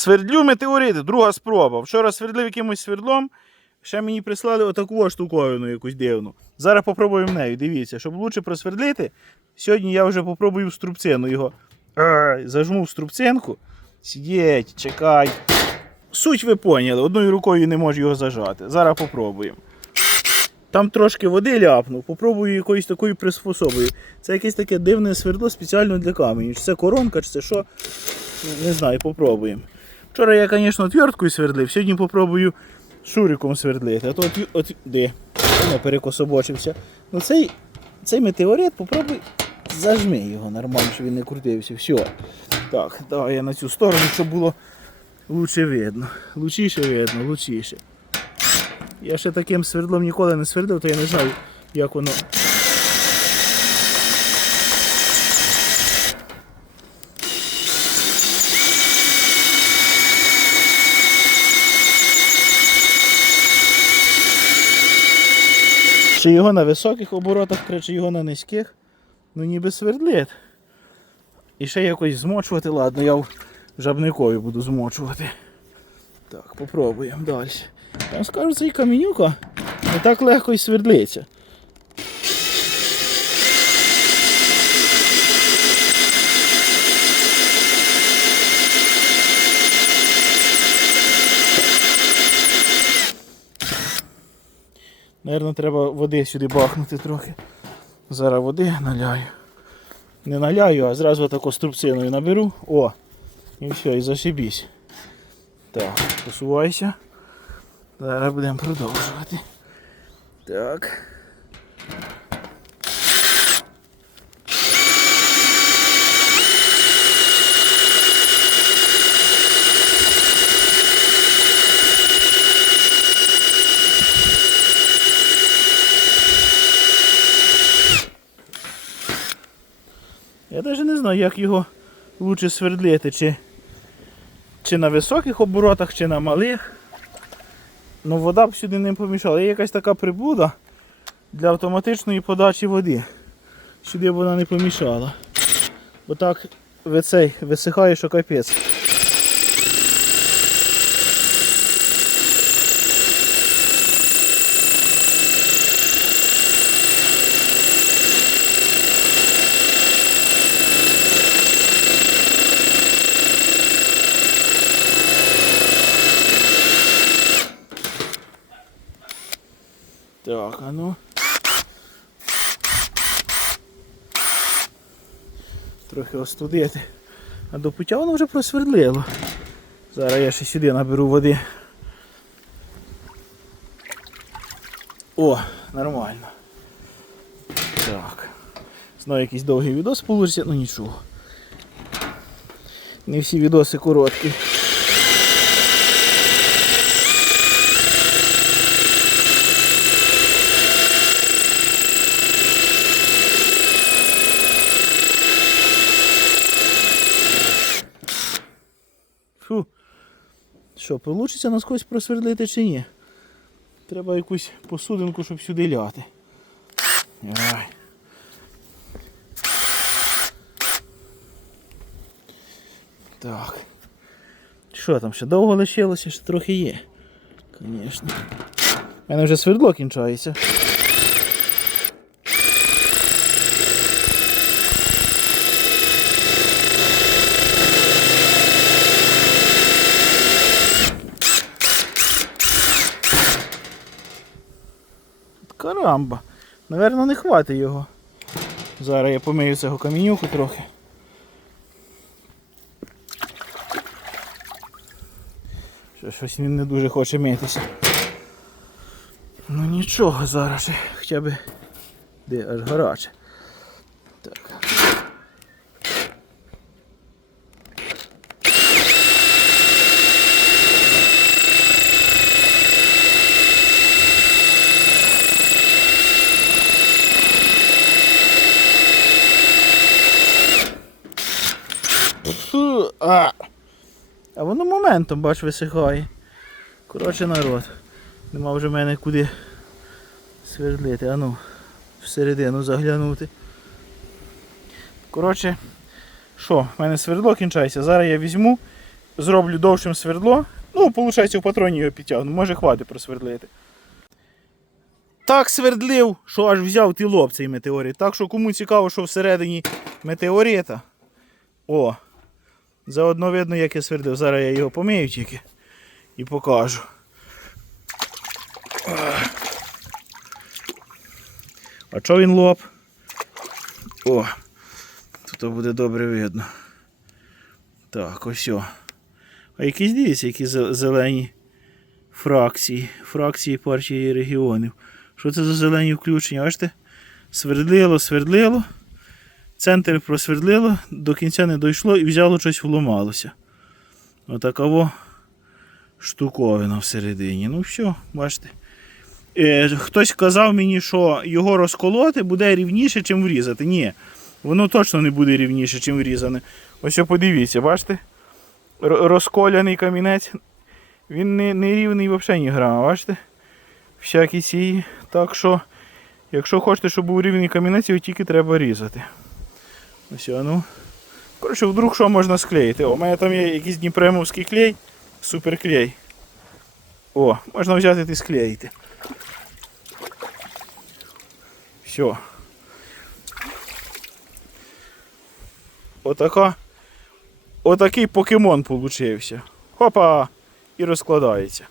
Свердлю метеорити, друга спроба. Вчора свердлив якимось свердлом. Ще мені прислали отаку штуковину якусь дивну. Зараз попробуємо нею. Дивіться, щоб лучше просвердлити. Сьогодні я вже попробую струбцину його. Зажму в струбцинку. Сидіть, чекай. Суть ви поняли, одною рукою не можу його зажати. Зараз попробуємо. Там трошки води ляпнув, попробую якоюсь такою приспособою. Це якесь таке дивне свердло спеціально для каменю. Чи це коронка, чи це що? Не знаю, попробуємо. Вчора я, звісно, твердкою свердлив, сьогодні попробую шуриком свердлити. А то от, от де? Не перекособочився. Ну цей, цей метеорит попробуй зажми його нормально, щоб він не крутився. Все. Так, давай я на цю сторону, щоб було лучше видно. Лучіше видно, лучіше. Я ще таким свердлом ніколи не свердив, то я не знаю, як воно. Чи його на високих оборотах, чи його на низьких, ну ніби свердлить. І ще якось змочувати, ладно, я в жабникові буду змочувати. Так, попробуємо далі. Я вам скажу, цей камінюка не так легко і свердлиться. Наверно, треба води сюди бахнути трохи. Зараз води наляю. Не наляю, а зразу таку струбциною наберу. О! І все, і зашибісь. Так, посувайся. Зараз будемо продовжувати. Так. Знаю, як його лучше свердлити, чи, чи на високих оборотах, чи на малих. Ну вода б сюди не помішала. Є якась така прибуда для автоматичної подачі води. Сюди б вона не помішала. Бо так висихає, що капець. Так, а ну. Трохи остудити. А до пуття воно вже просвердлило. Зараз я ще сюди наберу води. О, нормально. Так. Знову якийсь довгий відос получиться, ну нічого. Не всі відоси короткі. Фу. Що, вийде наскось просвердлити чи ні? Треба якусь посудинку, щоб сюди ляти. Ай. Так. Що там, ще довго лишилося, ще трохи є. Звісно. У мене вже свердло кінчається. Карамба. Наверно, не хватить його. Зараз я помию цього камінюку трохи. Що щось він не дуже хоче митися. Ну нічого, зараз хоча б де аж гаряче. Фу, а. а воно моментом, бач, висихає. Коротше народ. Нема вже в мене куди свердлити. А ну, всередину заглянути. Коротше, що, в мене свердло кінчається. Зараз я візьму зроблю довшим свердло. Ну, виходить, в патроні його підтягну, може хватить просвердлити. Так свердлив, що аж взяв ті лоб цей метеорит. Так що кому цікаво, що всередині метеорита. О, заодно видно, як я свердлив. Зараз я його помию тільки і покажу. А що він лоб? О, тут буде добре видно. Так, ось. А якісь дивіться, які зелені фракції. Фракції партії регіонів. Що це за зелені включення? Бачите? Свердлило, свердлило. Центр просвердлило, до кінця не дійшло і взяло щось вломалося. Отакаво штуковина всередині. Ну все, бачите. Е, хтось казав мені, що його розколоти буде рівніше, чим врізати. Ні, воно точно не буде рівніше, чим врізане. Ось подивіться, бачите? Розколяний камінець. Він не, не рівний взагалі ні грама, бачите? Всякі ці. Так що, якщо хочете, щоб був рівний камінець, його тільки треба різати. Ось, а ну. Коротше, вдруг що можна склеїти. О, у мене там є якийсь дніпремовський клей, суперклей. О, можна взяти і склеїти. Все. Отака. Отакий покемон получився. Хопа! І розкладається.